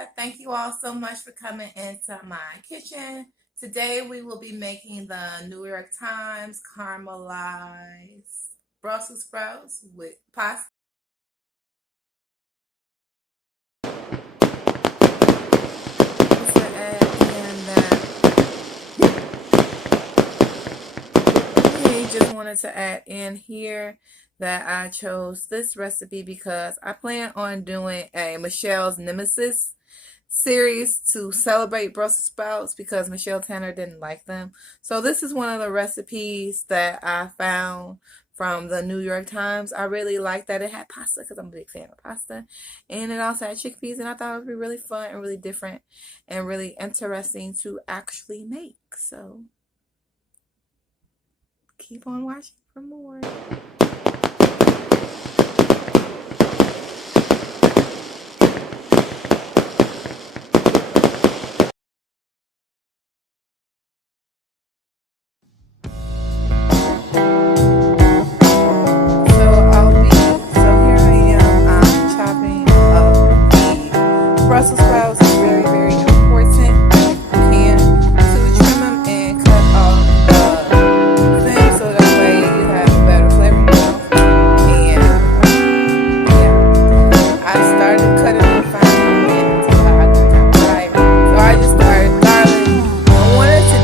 Chirskira. Thank you all so much for coming into my kitchen. Today we will be making the New York Times caramelized Brussels sprouts with pasta. Just wanted to add in here that I chose this recipe because I plan on doing a Michelle's Nemesis series to celebrate Brussels sprouts because Michelle Tanner didn't like them. So this is one of the recipes that I found from the New York Times. I really liked that it had pasta because I'm a big fan of pasta. And it also had chickpeas, and I thought it would be really fun and really different and really interesting to actually make. So keep on watching for more. Brussels sprouts are very, very important. You can to trim them and cut off the things so that way you have a better flavor in your mouth. And yeah, I started cutting them fine until I got tired. So I just started garlic. I wanted to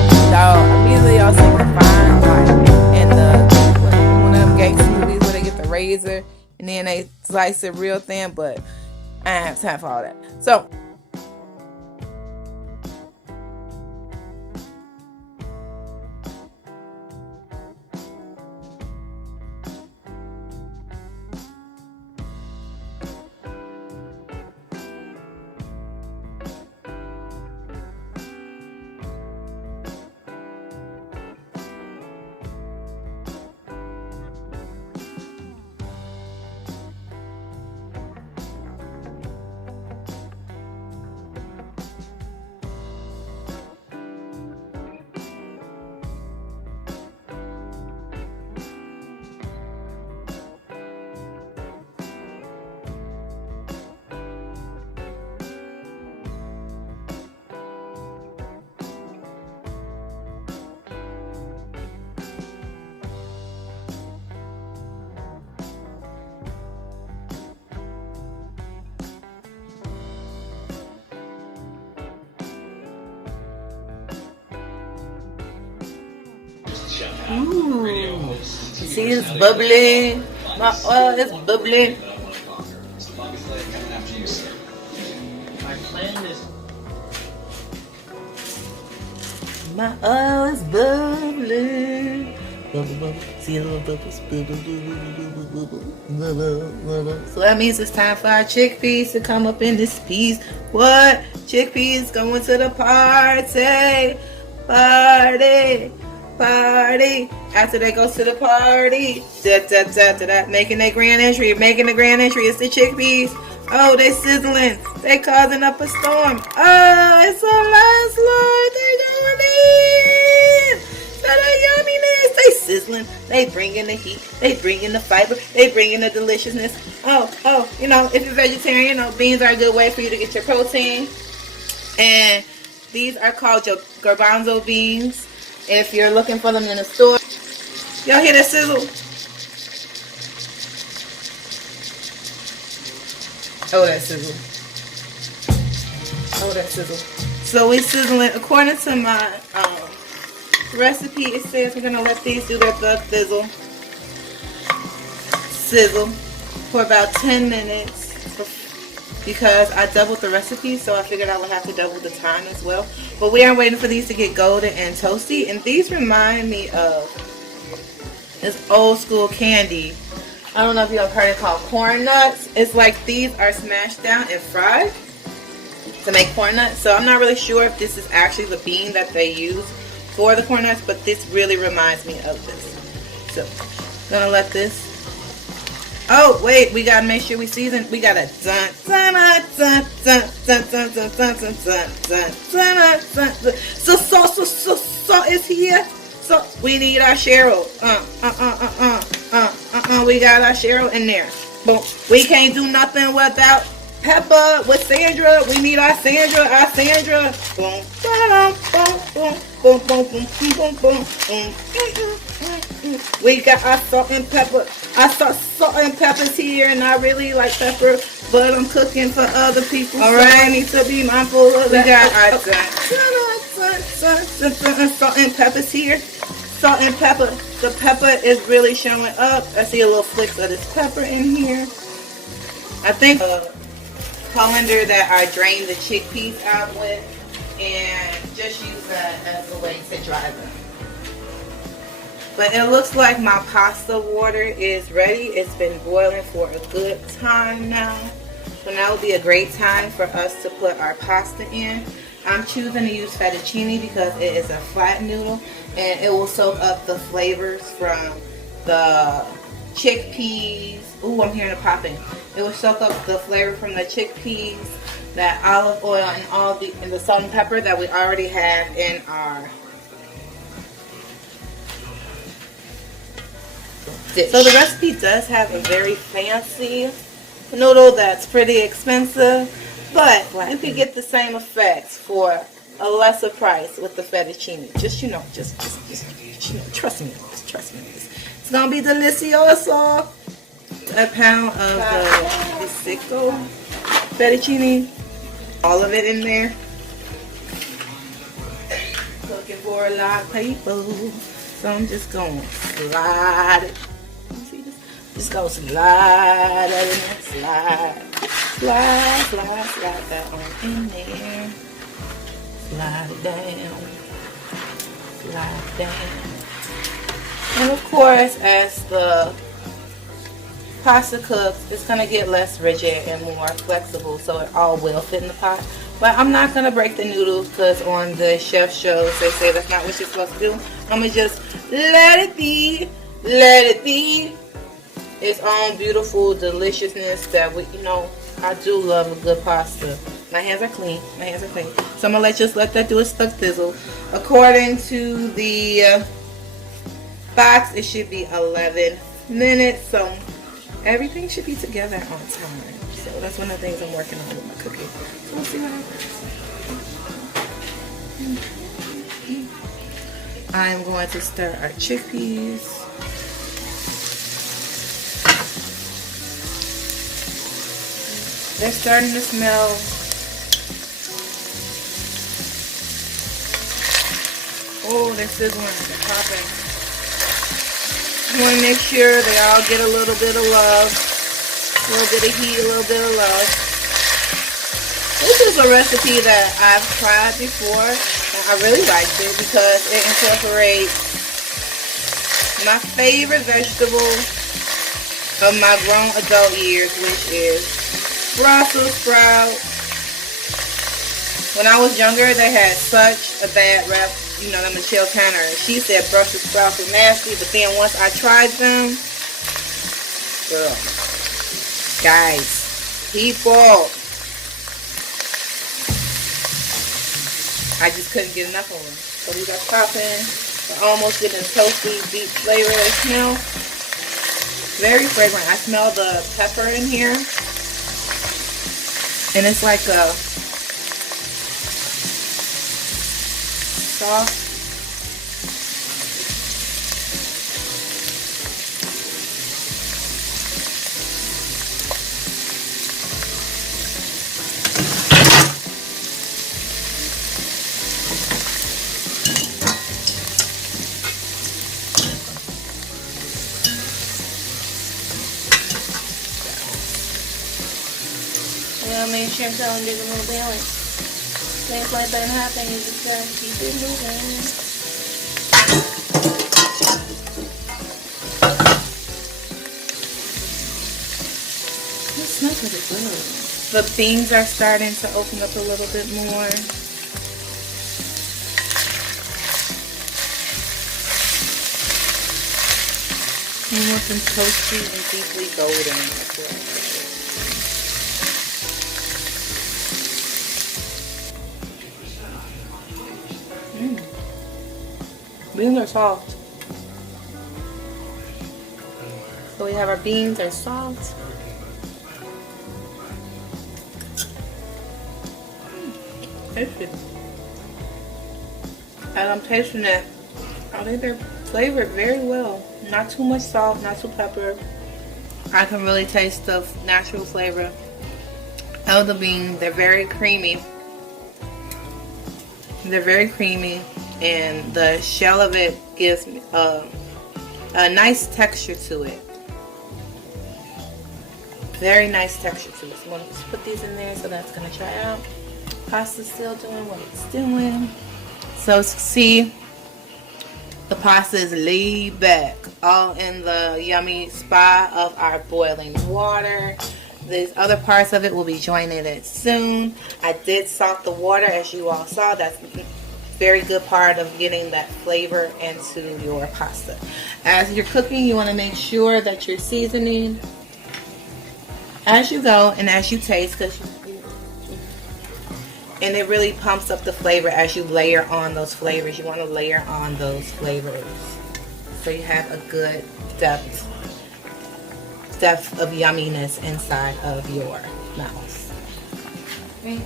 immediately I was thinking fine, like in the one of them gangster movies where they get the razor and then they slice it real thin, but I don't have time for all that. So ooh, see, it's bubbly. My oil is bubbly. My oil is bubbly. Bubble, bubble. See the little bubbles. Bubble, bubble, bubble, bubble. So that means it's time for our chickpeas to come up in this piece. What? Chickpeas going to the party. Party. Party. After they go to the party, making their grand entry. Making the grand entry. It's the chickpeas. Oh, they sizzling. They causing up a storm. Oh, it's a landslide. They going in. So that yumminess. They sizzling. They bringing the heat. They bringing the fiber. They bringing the deliciousness. Oh, you know, if you're vegetarian, you know, beans are a good way for you to get your protein. And these are called your garbanzo beans. If you're looking for them in the store. Y'all hear that sizzle? Oh, that sizzle. Oh, that sizzle. So we sizzling. According to my recipe, it says we're going to let these do their thug sizzle for about 10 minutes because I doubled the recipe, so I figured I would have to double the time as well. But we are waiting for these to get golden and toasty, and these remind me of this old school candy. I don't know if you have heard it called corn nuts. It's like these are smashed down and fried to make corn nuts. So I'm not really sure if this is actually the bean that they use for the corn nuts, but this really reminds me of this. So I'm gonna let this. Oh wait, we gotta make sure we season. We gotta dun dun dun dun dun dun dun dun dun dun dun dun dun dun. So salt is here. So we need our Cheryl. We got our Cheryl in there. But we can't do nothing without pepper with Sandra. We need our Sandra, Boom, boom, boom, boom, boom, boom, boom, boom, boom. We got our salt and pepper. I saw salt and peppers here, and I really like pepper, but I'm cooking for other people. All right, so I need to be mindful of that. We got our salt and peppers here. Salt and pepper. The pepper is really showing up. I see a little flicks of this pepper in here. I think colander that I drained the chickpeas out with, and just use that as a way to dry them. But it looks like my pasta water is ready. It's been boiling for a good time now. So now would be a great time for us to put our pasta in. I'm choosing to use fettuccine because it is a flat noodle and it will soak up the flavors from the chickpeas. Ooh, I'm hearing a popping. It will soak up the flavor from the chickpeas, that olive oil, and the salt and pepper that we already have in our dish. So the recipe does have a very fancy noodle that's pretty expensive, but you can get the same effects for a lesser price with the fettuccine. Just trust me. Just trust me. It's gonna be delicioso. A pound of the Prosecco fettuccine, all of it in there. Looking for a lot of people, so I'm just gonna slide it. See this? Just go slide that in there, slide that on in there, slide it down, and of course, as the pasta cooks, it's going to get less rigid and more flexible, so it all will fit in the pot. But I'm not going to break the noodles because on the chef shows they say that's not what you're supposed to do. I'm going to just let it be its own beautiful deliciousness that we, I do love a good pasta. My hands are clean. So I'm going to just let that do its stuck thizzle. According to the box, it should be 11 minutes. So everything should be together on time. So that's one of the things I'm working on with my cooking. So we'll see what happens. I'm going to stir our chickpeas. They're starting to smell. Oh, they're sizzling. They're popping. You want to make sure they all get a little bit of love, a little bit of heat, a little bit of love. This is a recipe that I've tried before, and I really liked it because it incorporates my favorite vegetable of my grown adult years, which is Brussels sprouts. When I was younger, they had such a bad rep. That Michelle Tanner, she said Brussels sprouts are nasty, but then once I tried them, girl, guys, people, I just couldn't get enough of them. So we got popping. They're almost getting toasty, deep flavor. They smell very fragrant. I smell the pepper in here, and it's like a sauce. Make sure I'm telling you a little balance. Things like that happen, you just gotta keep it moving. It smells really good. The beans are starting to open up a little bit more. You want them toasty and deeply golden. That's what I like. Beans are soft. So we have our beans are soft. tasty. As I'm tasting it, I think they're flavored very well. Not too much salt, not too pepper. I can really taste the natural flavor of the bean. They're very creamy. They're very creamy, and the shell of it gives me a nice texture to it. Very nice texture to it. So I'm going to put these in there so that's going to try out. Pasta's still doing what it's doing. So see, the pasta is laid back, all in the yummy spot of our boiling water. These other parts of it will be joining it soon. I did salt the water, as you all saw. That's a very good part of getting that flavor into your pasta. As you're cooking, you want to make sure that you're seasoning as you go and as you taste, and it really pumps up the flavor as you layer on those flavors. You want to layer on those flavors so you have a good depth of yumminess inside of your mouth. Okay.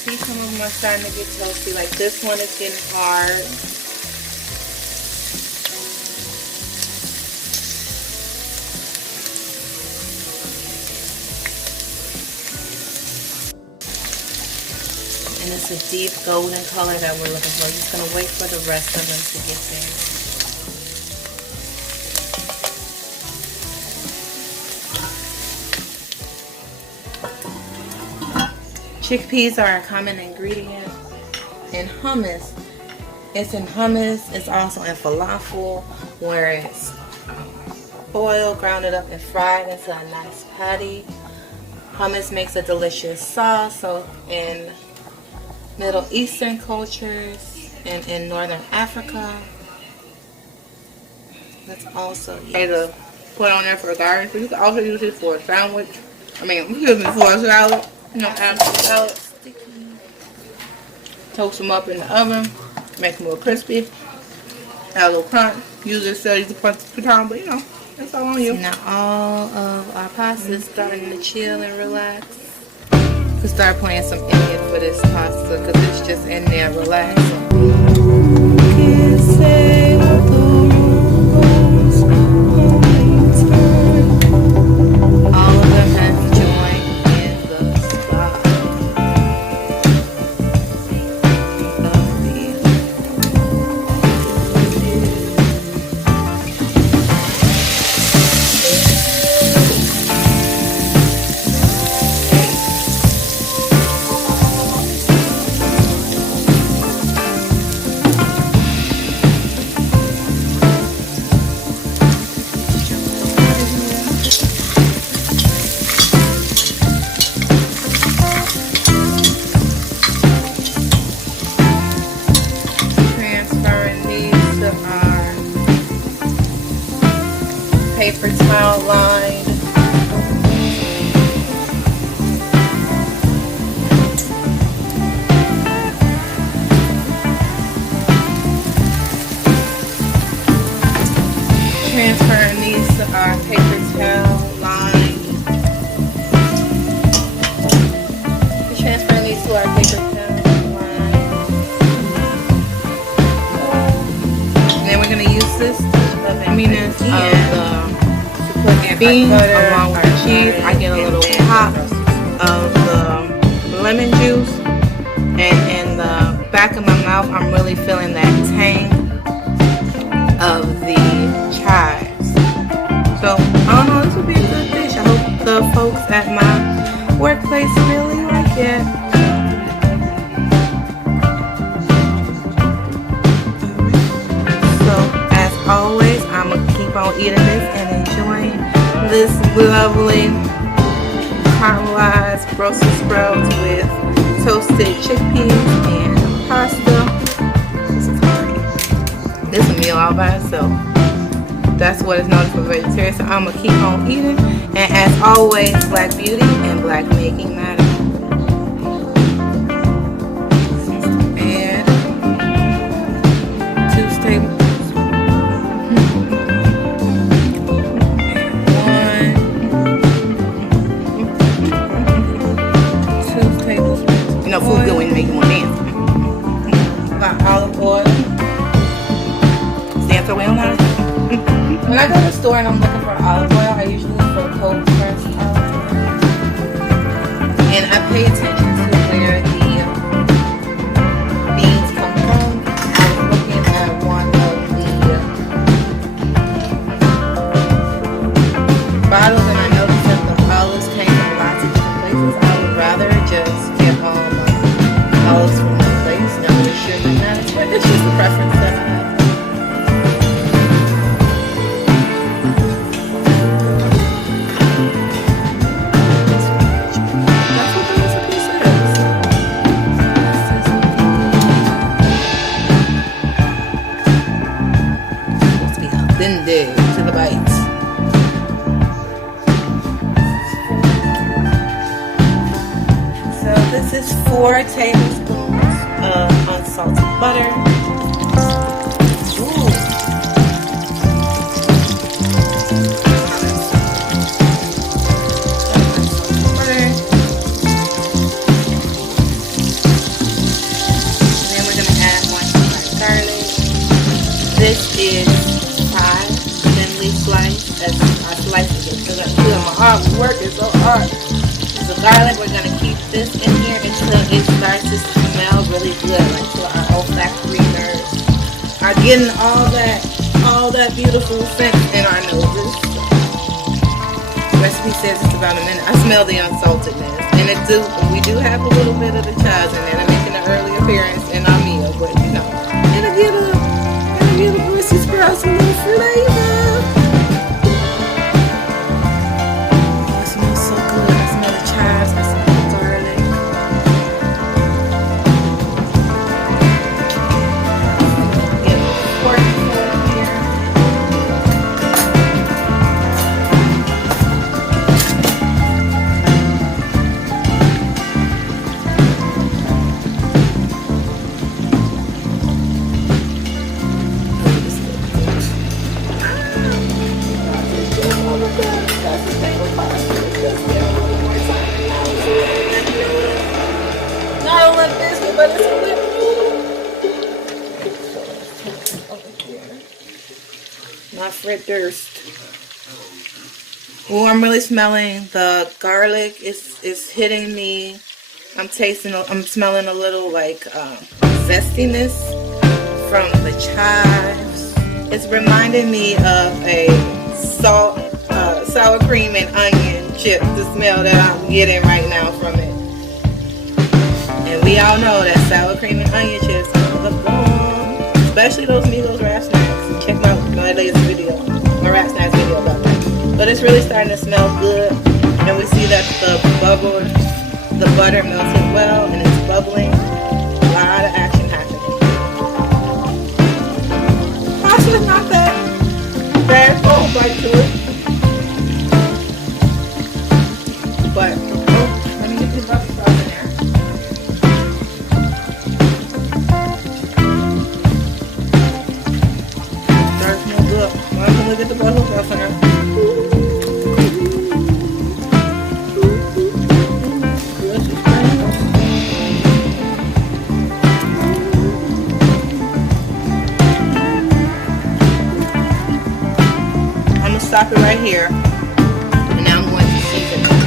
See, some of them are starting to get toasty. Like this one is getting hard. And it's a deep golden color that we're looking for. Just gonna wait for the rest of them to get there. Chickpeas are a common ingredient in hummus. It's in hummus. It's also in falafel, where it's oil, grounded up and fried into a nice patty. Hummus makes a delicious sauce. So in Middle Eastern cultures and in Northern Africa, that's also used. To put on there for a garnish. You can also use it for a sandwich. For a salad. You know, add some salad. Toast them up in the oven. Make them a little crispy. Add a little crunch. Usually studies the baton, but you know, it's all on you. Now all of our pasta is starting to chill and relax. We could start playing some Indian for this pasta because it's just in there relaxing. Can't say what the world goes on. All of them have joined in the spot of the paper towel lined. Transferring these to our paper towel lined. Transferring these to our paper towel lined. And then we're going to use this yumminess of the beans along with the cheese. I get a little pop of the lemon juice, and in the back of my mouth I'm really feeling that tang of the chives. So I don't know, this will be a good dish. I hope the folks at my workplace really like it. always, I'm going to keep on eating this and enjoying this lovely caramelized Brussels sprouts with toasted chickpeas and pasta. This is great. This is a meal all by itself. That's what is known for vegetarian. So I'm going to keep on eating. And as always, Black beauty and Black making matter. And 2 tablespoons. And 2 tablespoons. You know, food good when you make you want to dance. Got olive oil. Stand so we don't want to. When I go to the store and I'm looking for olive oil, I usually look for cold pressed olive oil. And I pay attention to where the beans come from. I was looking at one of the bottles and I noticed that the olives came from lots of different places. I would rather just get all my olives from one place. Now it shouldn't matter, but it's just a preference that I have. Then dig to the bites. So this is 4 tablespoons of unsalted butter. Ooh. Butter. And then we're going to add 1 garlic. This is slice as I slice it because I feel my arm working so hard. So garlic, we're gonna keep this in here until it starts to smell really good, until our olfactory nerves are getting all that beautiful scent in our noses. The recipe says it's about a minute. I smell the unsaltedness, and we do have a little bit of the chives in there. They're making an early appearance in our meal, but you know, it'll give a Brussels sprouts a little flavor. Durst. Oh, I'm really smelling the garlic. It's hitting me. I'm smelling a little like zestiness from the chives. It's reminding me of a sour cream and onion chip, the smell that I'm getting right now from it. And we all know that sour cream and onion chips are the bomb, especially those Migos wrap snacks. Check my latest video, my wrap snacks video about that. But it's really starting to smell good, and we see that the butter melted well and it's bubbling. A lot of action happening. Pasta's not that bad. Oh, bite to it. But let me get this butter sauce in there. Starts to smell good. Well, I'm gonna get the butter sauce in there. Stop it right here, and now I'm going to season it.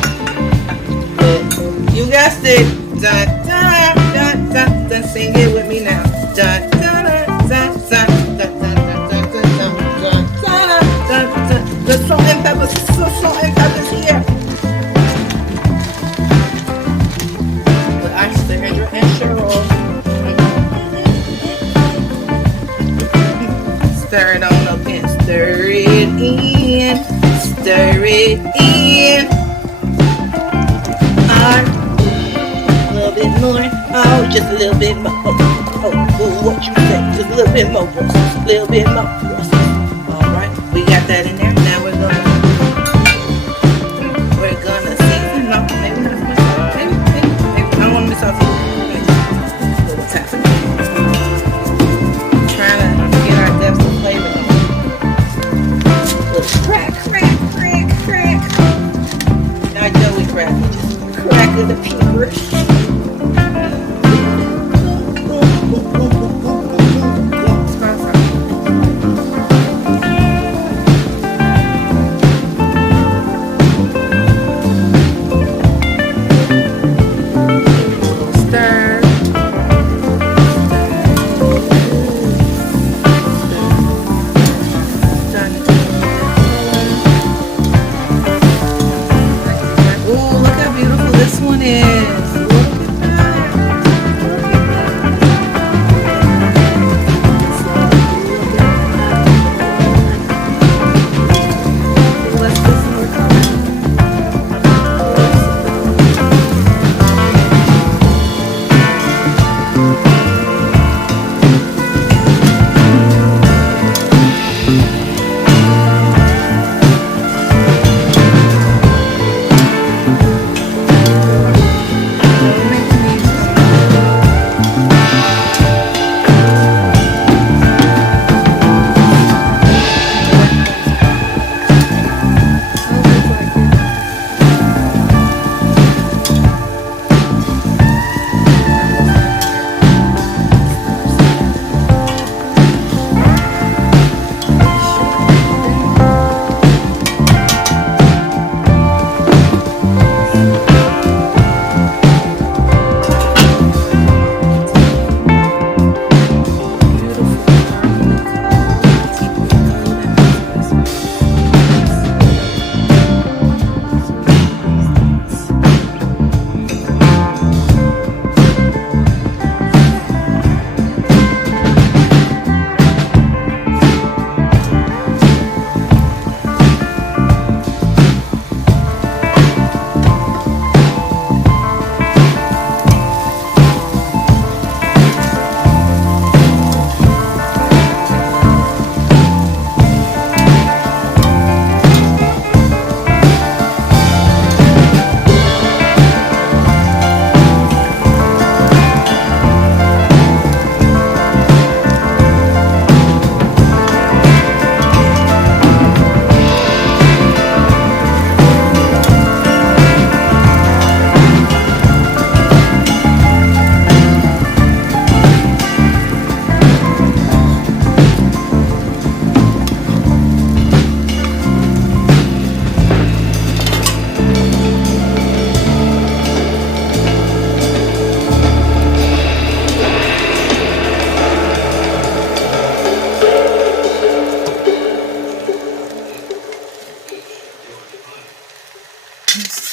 You guessed it. Dun, dun, dun, dun, dun. Sing it with me now. Dun, dun, dun, dun, dun, dun, dun, dun, dun, dun, dun, dun. The salt and peppers, salt and peppers here. With our Sandra and Cheryl. Stir it on up in. stir it in. A little bit more. Oh, just a little bit more. Oh, what you say? Just a little bit more, Brussels. A little bit more, Brussels. All right, we got that in there. Now we're gonna season. No, maybe not so much salt. Maybe. I don't want to miss out food. What's happening? I'm trying to get our depths of flavor. Crack. Not Joyy crack, just crack of the peeper.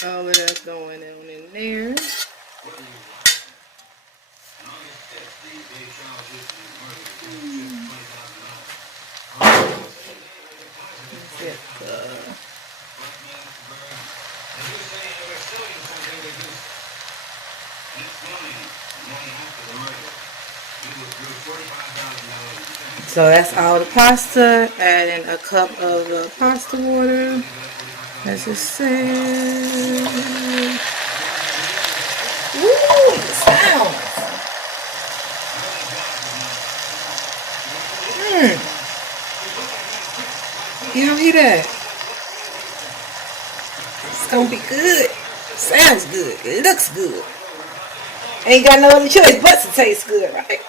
All of that's going on in there. So that's all the pasta. Adding a cup of the pasta water. As it says. Ooh, the sound. You don't hear that? It's gonna be good. Sounds good. It looks good. Ain't got no other choice but to taste good, right?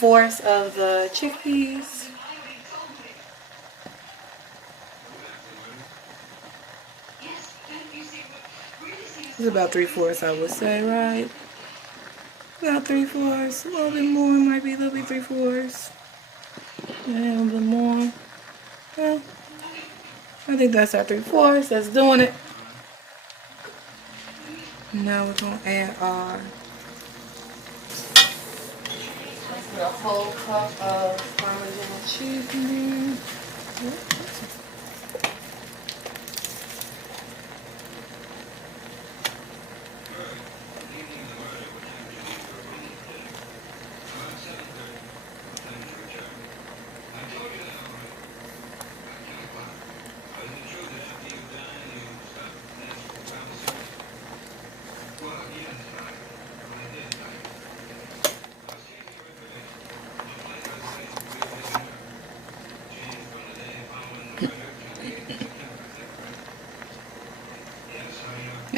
Fourth of the chickpeas. It's about 3/4, I would say, right? About 3/4. A little bit more, might be a little bit 3/4. Yeah, a little bit more. Well, I think that's our 3/4. That's doing it. Now we're gonna add our put a whole cup of Parmesan cheese in there.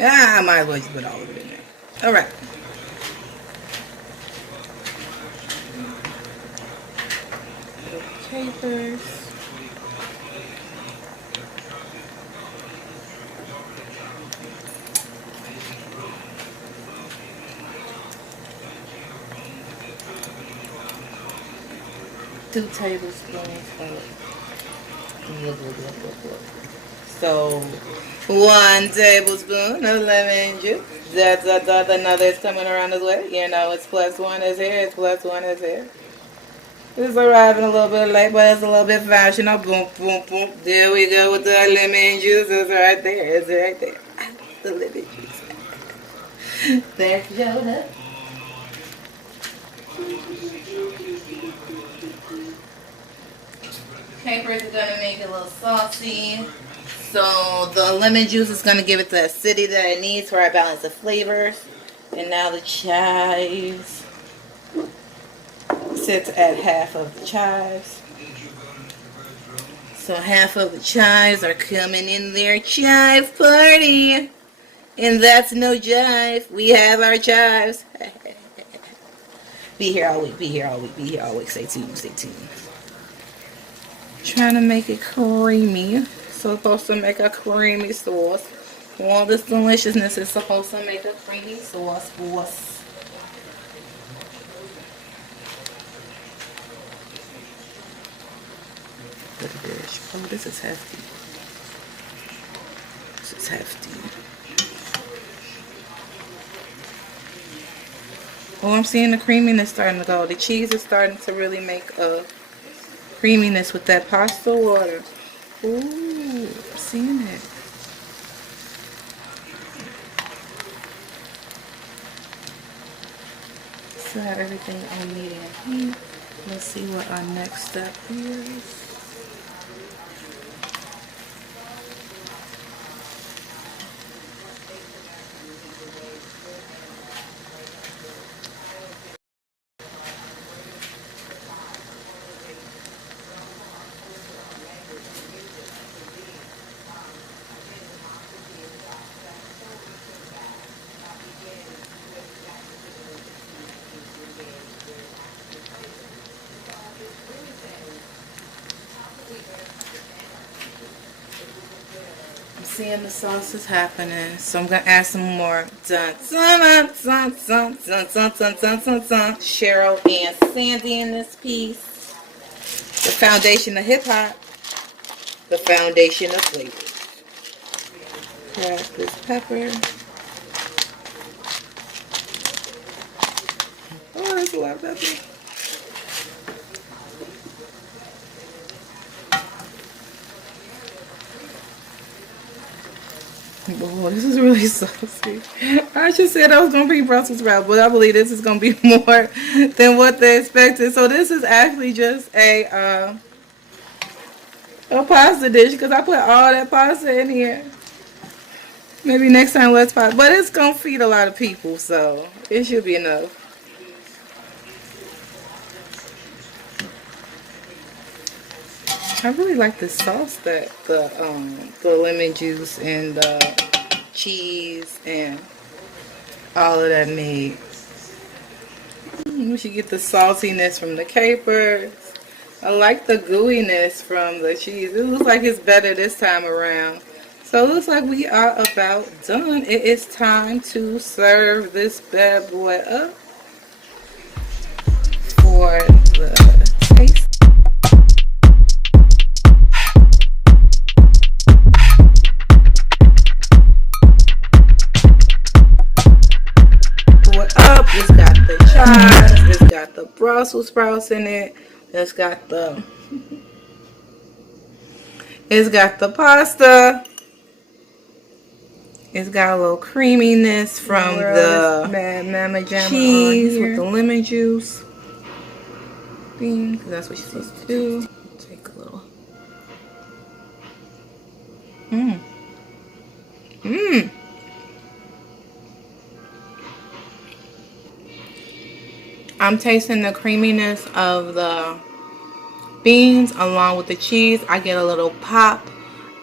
I might as well just put all of it in there. All right. Capers. Two tablespoons so 1 tablespoon of lemon juice. Another is coming around this way. You know, it's +1 is here. It's +1 is here. It's arriving a little bit late, but it's a little bit fast. You know, boom, boom, boom. There we go with the lemon juice. It's right there. It's right there. The lemon juice. There's Yoda. Capers are going to make it a little saucy. So the lemon juice is going to give it the acidity that it needs for our balance of flavors. And now the chives. Set to add half of the chives. So half of the chives are coming in their chive party. And that's no jive. We have our chives. Be here all week, be here all week, be here all week. Stay tuned, stay tuned. Trying to make it creamy. So supposed to make a creamy sauce. All this deliciousness is supposed to make a creamy sauce for us. Look at this. Oh, this is hefty. This is hefty. Oh, I'm seeing the creaminess starting to go. The cheese is starting to really make a creaminess with that pasta water. Ooh, I'm seeing it. So I have everything on medium heat. Let's see what our next step is. Seeing the sauce is happening, so I'm gonna add some more Cheryl and Sandy in this piece. The foundation of hip hop, the foundation of flavor. Grab this pepper. Oh, that's a lot of pepper. Oh, this is really saucy. I just said I was going to be Brussels sprouts, but I believe this is going to be more than what they expected. So this is actually just a pasta dish because I put all that pasta in here. Maybe next time let's pasta. But it's going to feed a lot of people, so it should be enough. I really like the sauce that the lemon juice and the cheese and all of that made. We should get the saltiness from the capers. I like the gooiness from the cheese. It looks like it's better this time around. So it looks like we are about done. It is time to serve this bad boy up for the taste. Brussels sprouts in it. It's got the pasta. It's got a little creaminess from the cheese with the lemon juice. Because that's what you're supposed to do. Take a little. I'm tasting the creaminess of the beans along with the cheese. I get a little pop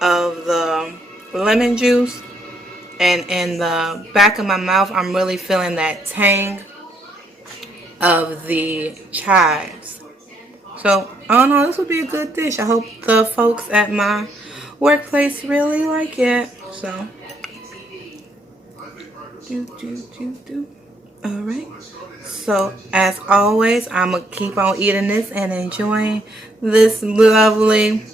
of the lemon juice. And in the back of my mouth, I'm really feeling that tang of the chives. So, I don't know, this would be a good dish. I hope the folks at my workplace really like it. So, alright. So, as always, I'm going to keep on eating this and enjoying this lovely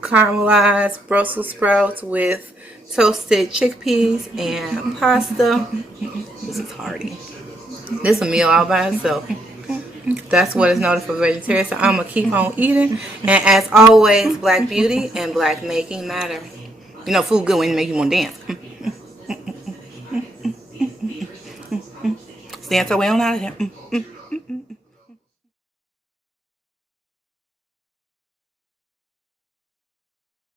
caramelized Brussels sprouts with toasted chickpeas and pasta. This is hearty. This is a meal all by itself. That's what is noted for vegetarians. So I'm going to keep on eating. And as always, black beauty and black making matter. You know, food good when you make you want to dance. Dance our way on out of here.